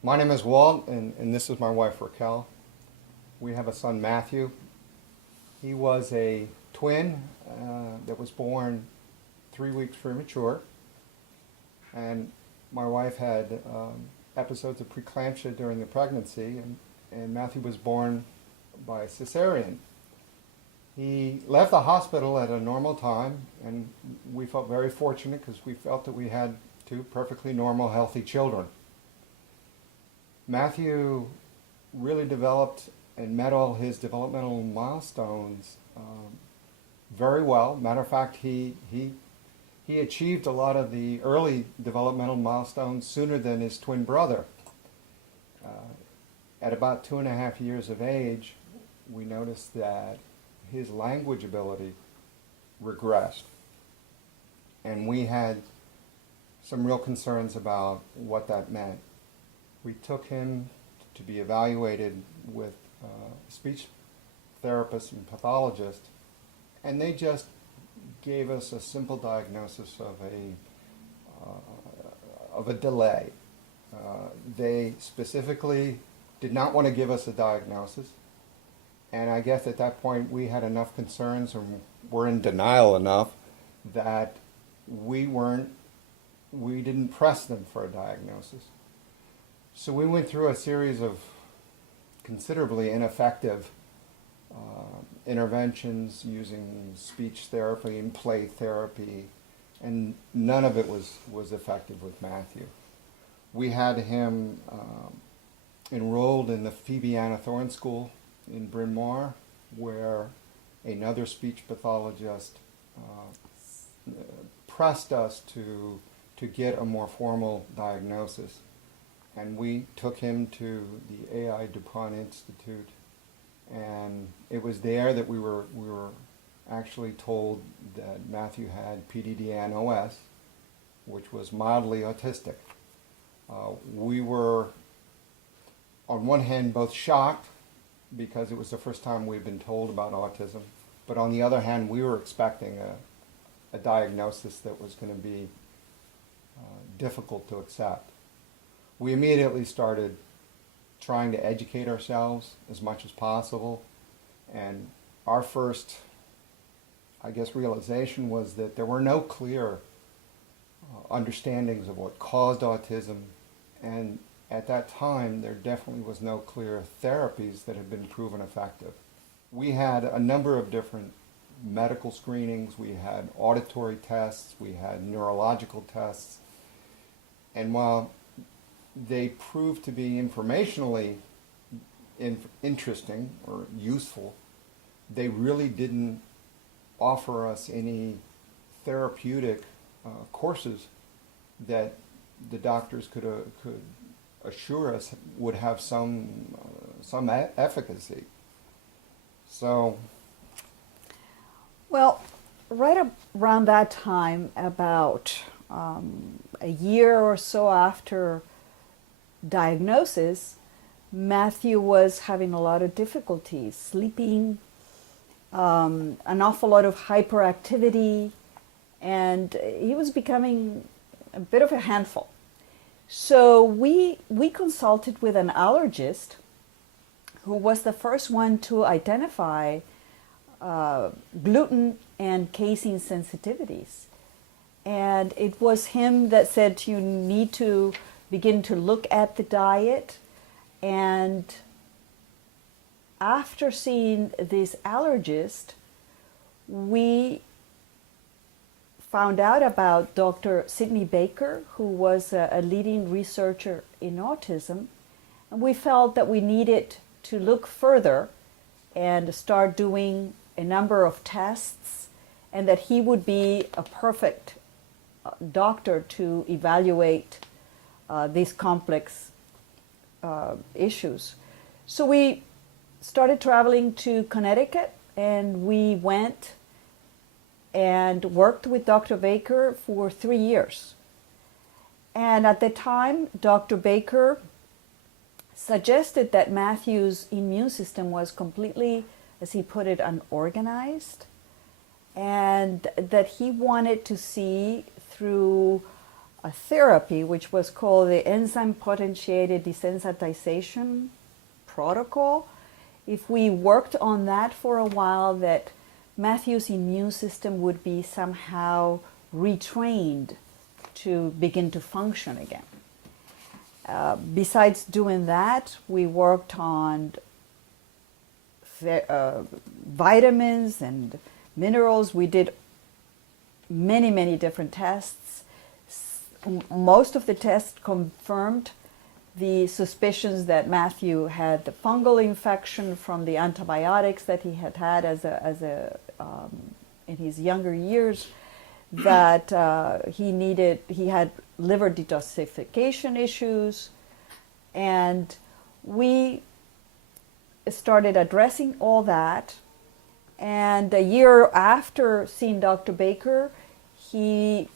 My name is Walt, and this is my wife Raquel. We have a son, Matthew. He was a twin that was born 3 weeks premature, and my wife had episodes of preeclampsia during the pregnancy, and Matthew was born by cesarean. He left the hospital at a normal time, and we felt very fortunate because we felt that we had two perfectly normal, healthy children. Matthew really developed and met all his developmental milestones very well. Matter of fact, he achieved a lot of the early developmental milestones sooner than his twin brother. At about 2.5 years of age, we noticed that his language ability regressed. And we had some real concerns about what that meant. We took him to be evaluated with a speech therapist and pathologist, and they just gave us a simple diagnosis of a delay. They specifically did not want to give us a diagnosis, and I guess at that point we had enough concerns and were in denial enough that we didn't press them for a diagnosis. So we went through a series of considerably ineffective interventions using speech therapy and play therapy, and none of it was effective with Matthew. We had him enrolled in the Phoebe Anna Thorne School in Bryn Mawr, where another speech pathologist pressed us to get a more formal diagnosis. And we took him to the A.I. DuPont Institute, and it was there that we were actually told that Matthew had PDD-NOS, which was mildly autistic. We were, on one hand, both shocked because it was the first time we'd been told about autism, but on the other hand, we were expecting a diagnosis that was going to be difficult to accept. We immediately started trying to educate ourselves as much as possible, and our first, I guess, realization was that there were no clear understandings of what caused autism, and at that time there definitely was no clear therapies that had been proven effective. We had a number of different medical screenings, we had auditory tests, we had neurological tests, and while they proved to be informationally interesting or useful, they really didn't offer us any therapeutic courses that the doctors could assure us would have some efficacy. So, well, right around that time, about a year or so after diagnosis, Matthew was having a lot of difficulties sleeping, an awful lot of hyperactivity, and he was becoming a bit of a handful. So we consulted with an allergist who was the first one to identify gluten and casein sensitivities. And it was him that said you need to begin to look at the diet. And after seeing this allergist, we found out about Dr. Sidney Baker, who was a leading researcher in autism, and we felt that we needed to look further and start doing a number of tests, and that he would be a perfect doctor to evaluate these complex issues. So we started traveling to Connecticut, and we went and worked with Dr. Baker for 3 years. And at the time, Dr. Baker suggested that Matthew's immune system was completely, as he put it, unorganized, and that he wanted to see through a therapy which was called the enzyme potentiated desensitization protocol. If we worked on that for a while, that Matthew's immune system would be somehow retrained to begin to function again. Besides doing that, we worked on vitamins and minerals. We did many, many different tests. Most of the tests confirmed the suspicions that Matthew had the fungal infection from the antibiotics that he had had in his younger years, that he had liver detoxification issues, and we started addressing all that. And a year after seeing Dr. Baker, he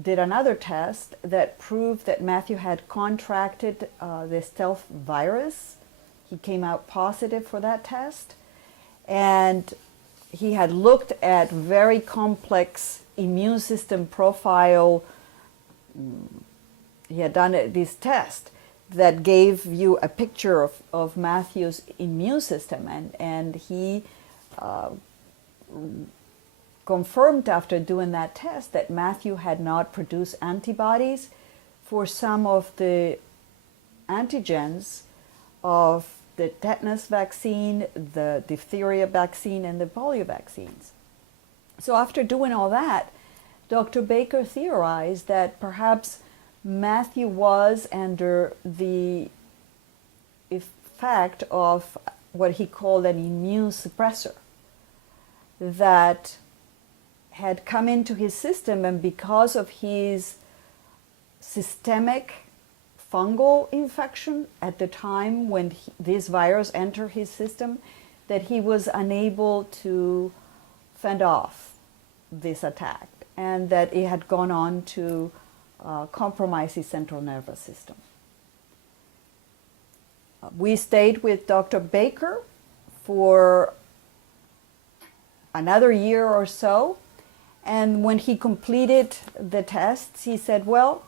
did another test that proved that Matthew had contracted the stealth virus. He came out positive for that test. And he had looked at very complex immune system profile. He had done this test that gave you a picture of Matthew's immune system. And he confirmed after doing that test that Matthew had not produced antibodies for some of the antigens of the tetanus vaccine, the diphtheria vaccine, and the polio vaccines. So after doing all that, Dr. Baker theorized that perhaps Matthew was under the effect of what he called an immune suppressor that had come into his system, and because of his systemic fungal infection at the time when this virus entered his system, that he was unable to fend off this attack, and that it had gone on to compromise his central nervous system. We stayed with Dr. Baker for another year or so, and when he completed the tests, he said, well,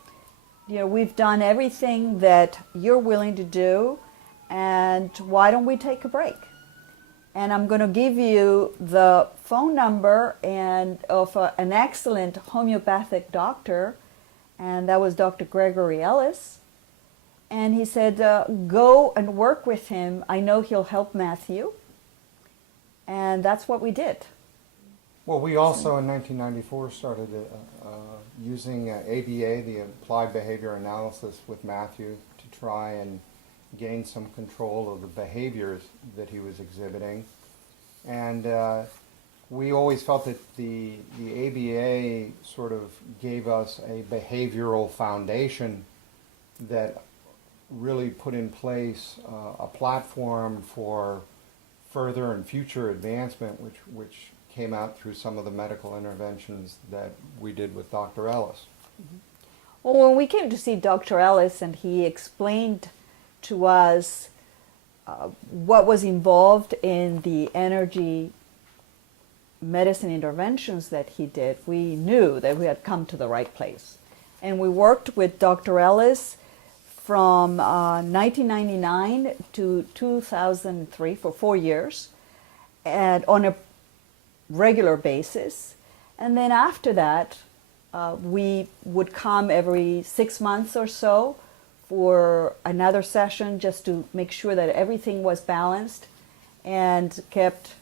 we've done everything that you're willing to do, and why don't we take a break? And I'm going to give you the phone number of an excellent homeopathic doctor, and that was Dr. Gregory Ellis. And he said, go and work with him. I know he'll help Matthew. And that's what we did. Well, we also in 1994 started using ABA, the Applied Behavior Analysis, with Matthew to try and gain some control of the behaviors that he was exhibiting. And we always felt that the ABA sort of gave us a behavioral foundation that really put in place a platform for further and future advancement, which came out through some of the medical interventions that we did with Dr. Ellis. Mm-hmm. Well, when we came to see Dr. Ellis and he explained to us what was involved in the energy medicine interventions that he did, we knew that we had come to the right place. And we worked with Dr. Ellis from 1999 to 2003 for 4 years, and on a regular basis. And then after that, we would come every 6 months or so for another session just to make sure that everything was balanced, and kept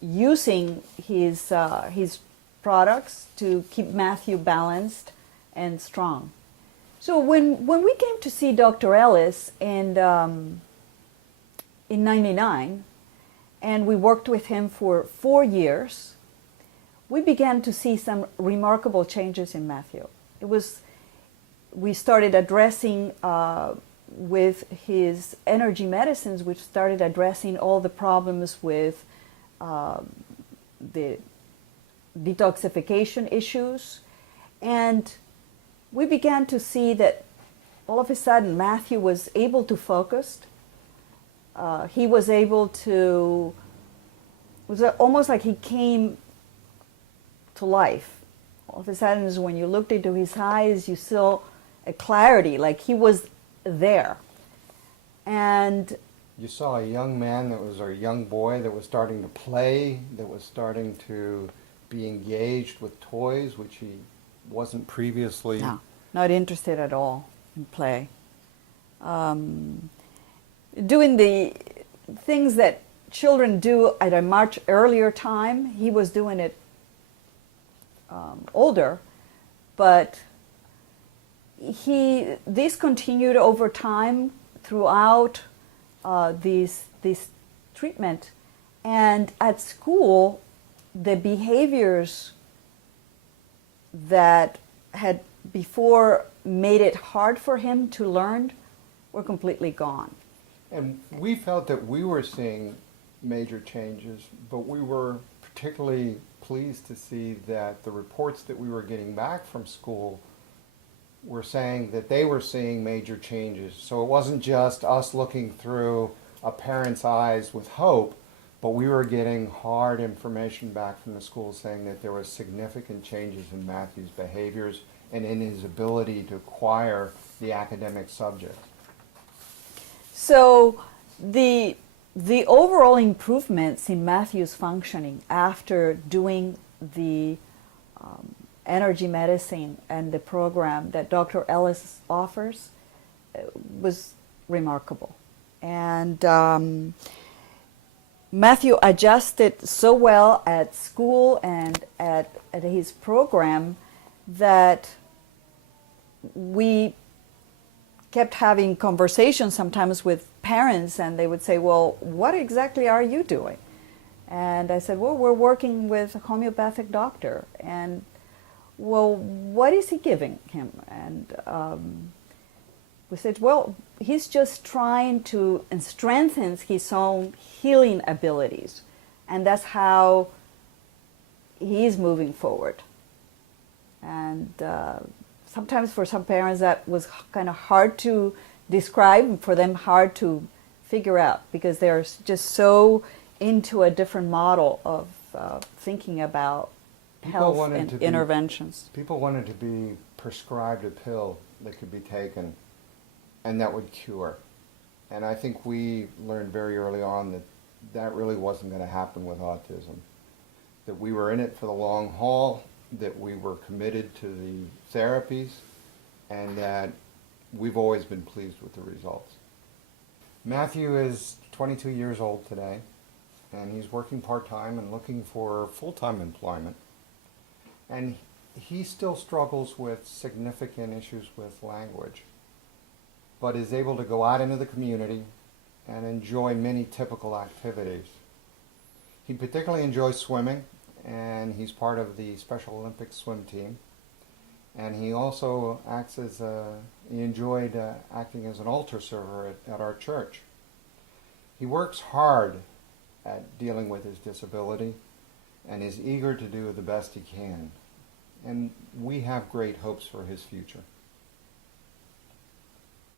using his products to keep Matthew balanced and strong. So when we came to see Dr. Ellis in '99, and we worked with him for 4 years, we began to see some remarkable changes in Matthew. We started addressing with his energy medicines, which started addressing all the problems with the detoxification issues. And we began to see that all of a sudden Matthew was able to focus. He was able to, it was almost like he came to life all of a sudden, when you looked into his eyes, you saw a clarity, like he was there. And You saw a young man that was, or a young boy that was starting to play, that was starting to be engaged with toys, which he wasn't previously. no, not interested at all in play. Doing the things that children do at a much earlier time, he was doing it older, but this continued over time throughout this treatment. And at school, the behaviors that had before made it hard for him to learn were completely gone. And we felt that we were seeing major changes, but we were particularly pleased to see that the reports that we were getting back from school were saying that they were seeing major changes. So it wasn't just us looking through a parent's eyes with hope, but we were getting hard information back from the school saying that there was significant changes in Matthew's behaviors and in his ability to acquire the academic subjects. So the overall improvements in Matthew's functioning after doing the energy medicine and the program that Dr. Ellis offers was remarkable. And Matthew adjusted so well at school and at his program that we kept having conversations sometimes with parents, and they would say, well, what exactly are you doing? And I said, well, we're working with a homeopathic doctor. And, well, what is he giving him? And we said, well, he's just trying to strengthen his own healing abilities. And that's how he's moving forward. And sometimes for some parents that was kind of hard to describe, and for them hard to figure out, because they're just so into a different model of thinking about health and interventions. People wanted to be prescribed a pill that could be taken and that would cure. And I think we learned very early on that that really wasn't going to happen with autism. That we were in it for the long haul, that we were committed to the therapies, and that we've always been pleased with the results. Matthew is 22 years old today, and he's working part-time and looking for full-time employment. And he still struggles with significant issues with language, but is able to go out into the community and enjoy many typical activities. He particularly enjoys swimming, and he's part of the Special Olympics swim team. And he also acts as he enjoyed acting as an altar server at our church. He works hard at dealing with his disability and is eager to do the best he can. And we have great hopes for his future.